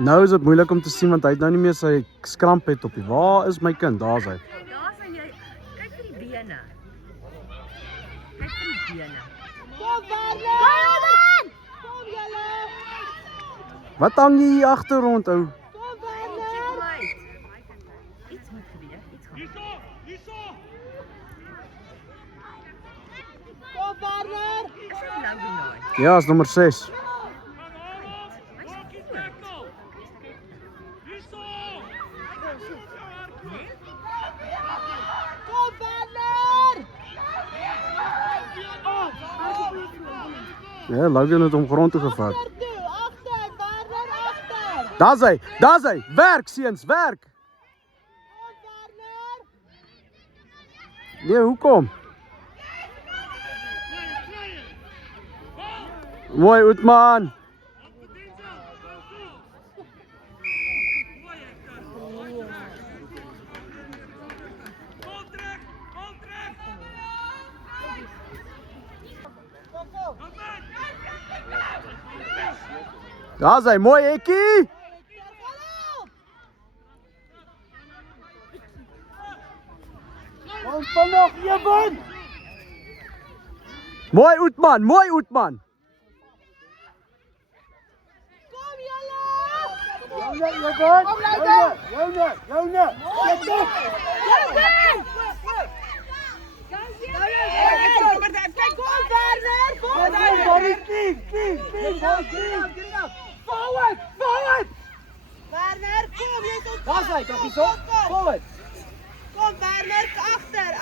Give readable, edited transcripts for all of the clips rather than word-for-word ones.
Nou is dit moeilik om te sien want hy het nou nie meer sy skrampet op nie. Waar is my kind? Daar is hy. Daar sien jy, kyk vir die bene. Kyk vir die bene. Kom Werner! Kom julle! Wat hang jy hier agter rond ou? Kom Werner! Iets moet gebeur, iets gaan. Kom Werner! Ek sê nou die naai. Ja, is nommer 6. Kom Werner! Ja, Logan het hom grond toe gevat. Agter, Werner agter! Daar's hy. Daar's hy. Werk seuns, werk. Kom Werner! Nee, hoekom? Mooi Oetman. Daar's hy, mooi Ekkie. Kom vanoggend Jevan! Mooi Oetman, mooi Oetman. Kom julle! Jevan. Kom Logan! Joune. Get op! Logan! Kom Werner! Kom Forward! Werner, kom jy tot. Daar's hy, toch nie so? Forward. Kom Werner, agter!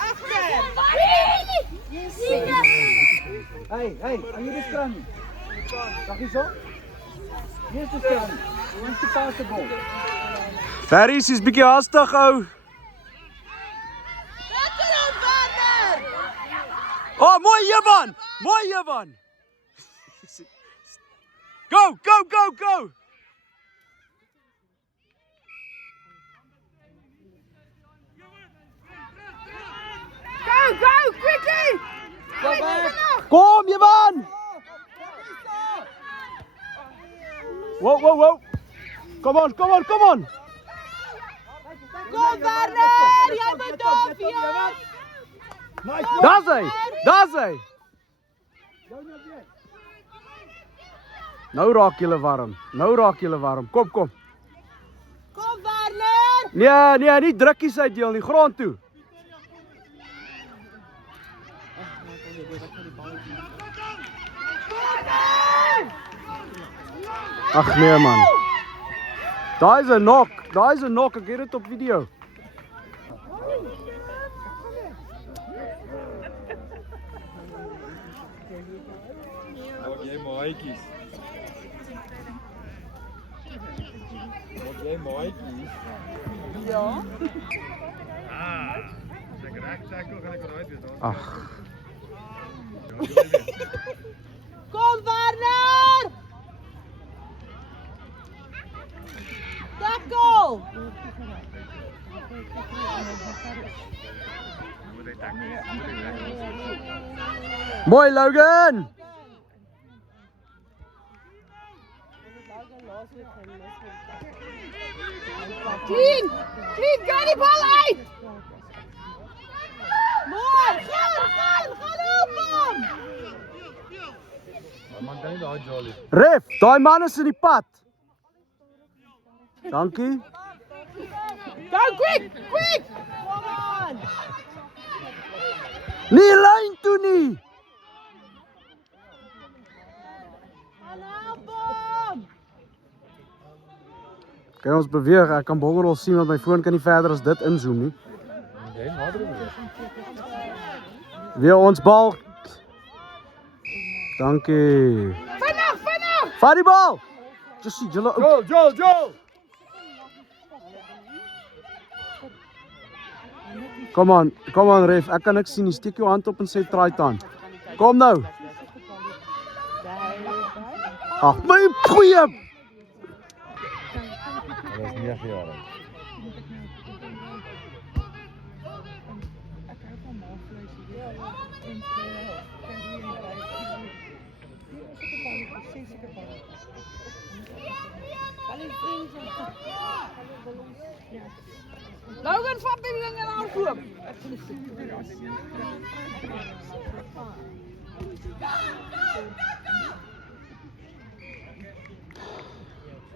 Hey, are you this crummy? Toch nie so? Here's the crummy. He wants to pass the ball. Ferries is bietjie haastig ou. Lekker op Werner! Oh, mooi Jevan. Mooi Jevan. Go. Go, quickly! Kom Jevan. Whoa. Come on. Kom Werner, jy moet af hier! Daar's hy. Nou raak julle warm. Kom. Kom Werner! Nee, nie drukkies uitdeel nie, grond toe. Ag nee man. Daai is 'n knock, ek het dit op video. Word jy maatjies? Ja. As ek reg tackle gaan ek right wees. Ag, Kom Werner! Tackle! mooi Logan. Clean, gaan die bal uit! Mooi, gaan op hom! Man kan nie daai jolly. Ref, daai man is in die pad. Dankie. Go quick! Come on! Nie lyn toe nie. Help hom! Kan ons beweeg? Ek kan boggerol sien want my foon kan nie verder as dit inzoom nie. Jy nader weer. Weer ons bal. Dankie. Vinnig! Vat die bal. Just see julle ou. Joel. Kom aan ref. Ek kan niks sien nie. Steek jou hand op en sê try het aan. Kom nou. Ag, my goeie. Dat is 9 jaar oud. Logan, vat die ding in aankoop.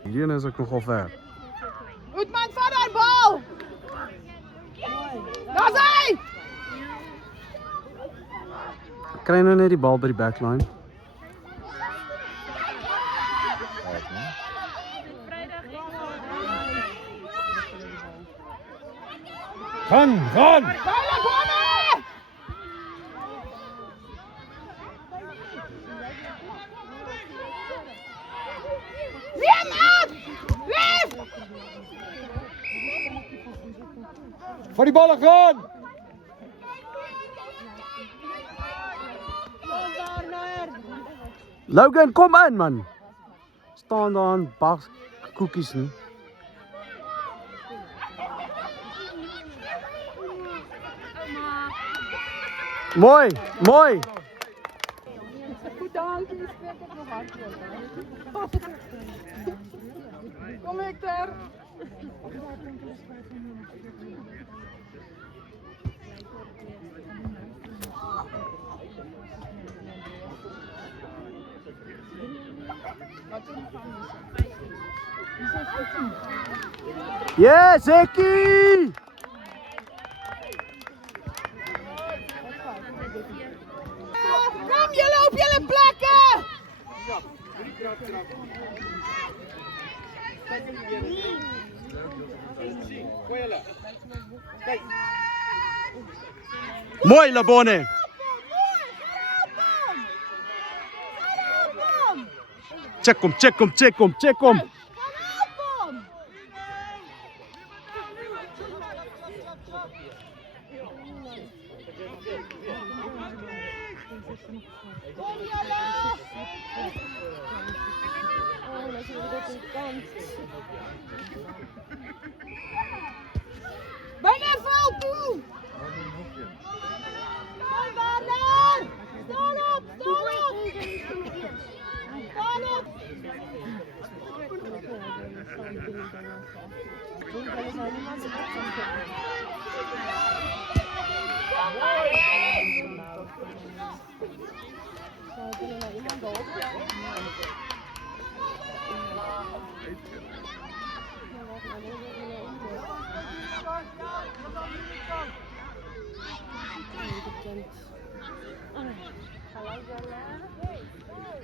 Hierdie is ook nogal ver. Goed man, vat daar bal. Daar's hy. Kry nou net die bal by die backline. Gaan, gaan! Bijna gewonnen. Neem aan. Leef. Voor die ballen gaan! Logan, kom in man. Staan daar en bak koekies nie. Mooi, mooi. Goed, dankie. Ik spreek het nog hard. Kom Hector. Yes, Ekkie! Kom jullie op jullie plekken! Mooi, Labone! Check hem, check hem, check hem, check hem! Bijna veld toe! Kom Werner! Staan op! Staan op! Staan op! Kom maar in!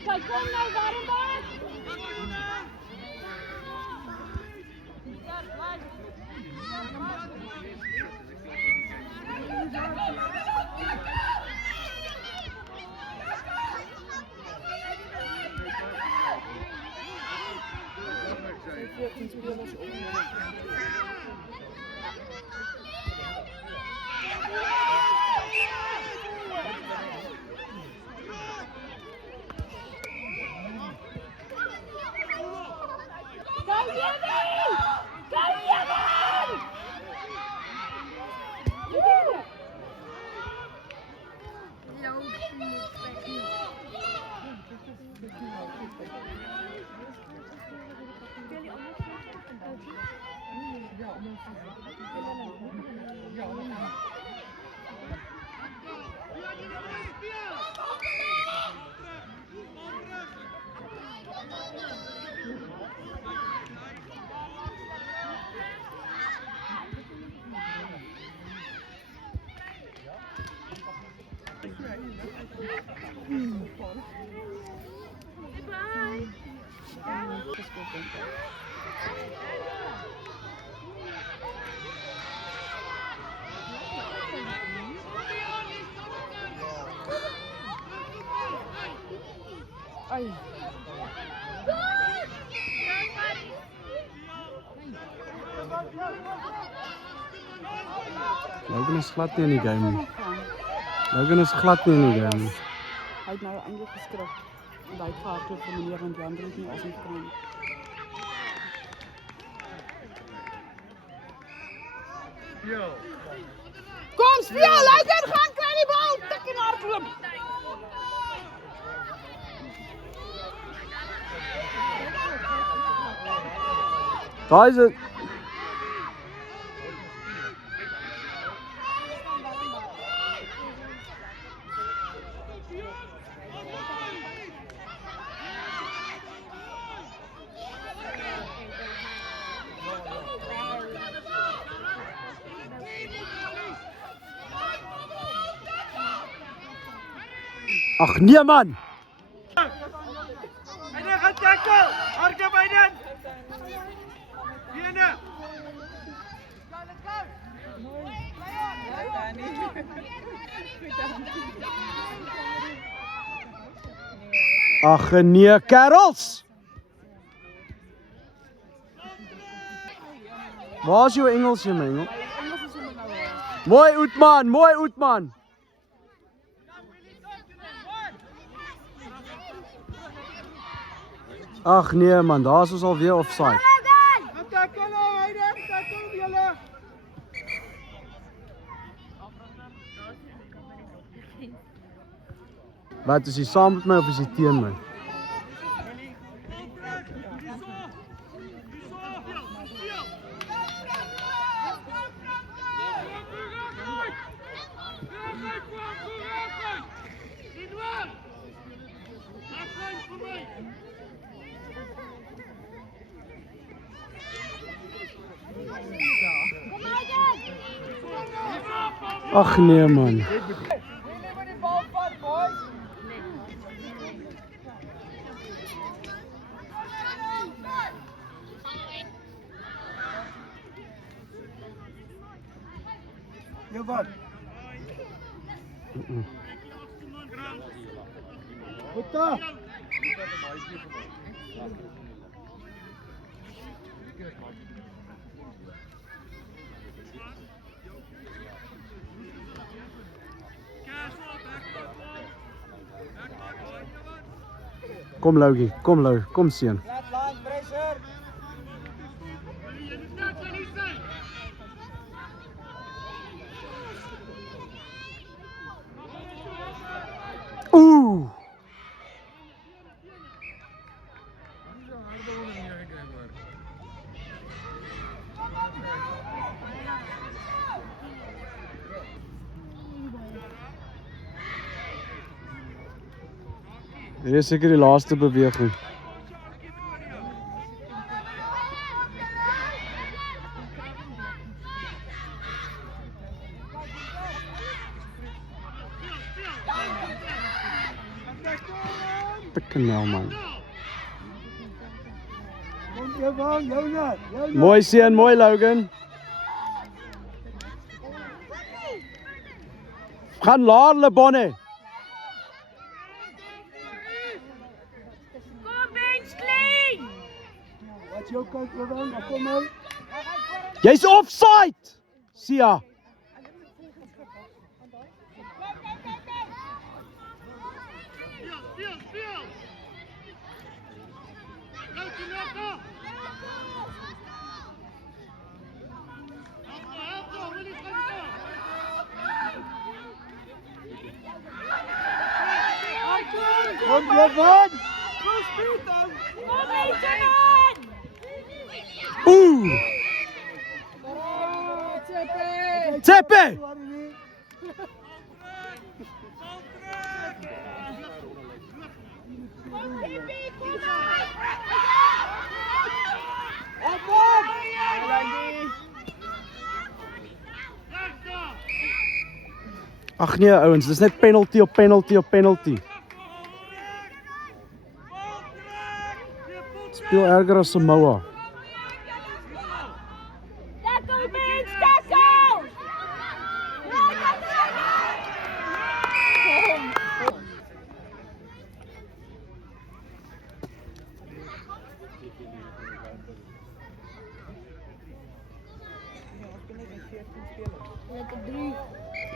Kijk, kom nou, Warrenberg! Logan is glad nie in die game nie. Logan is glad nie in die game nie. Hy het nou eintlik geskrik. En hy het gehardloop vir meneer want Jan het nie asem gekry nie. Kom speel, Logan, gaan kry die bal, tik en hardloop. Daar is dit. Ag nee man. Aiden gaan tackle. Hardop Aiden. Bene. Ag nee, kerels. Waar is jou Engels, jy mengel? Mooi Oetman, mooi Oetman. Ag nee man, daar is ons alweer offside. Tackle hom Aiden. Tackle hom julle. Wat is jy saam met my of is jy teen my? Ag nee man. Ja wat? Boeta. Kom Lougie, kom Lou, kom seun. Line pressure. Ooh. Dit is seker die laaste beweging. Pikkenel man. Kom jy van Jonas. Mooi seun, mooi Logan. Gaan laer Lebonne. Kom bench clean. Wat jou kant Johan, kom nou. Jy's offside. Sia. Kom Johan. Ooh. Tsepe. Ag nee ouens, dis net penalty op penalty op penalty. Speel erger as Samoa.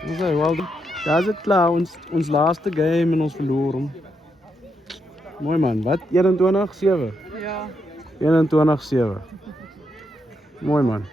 Okay, well, daar's dit klaar, ons laaste game en ons verloor hom. Mooi man, wat? 21-7? Ja. 21-7. Mooi man.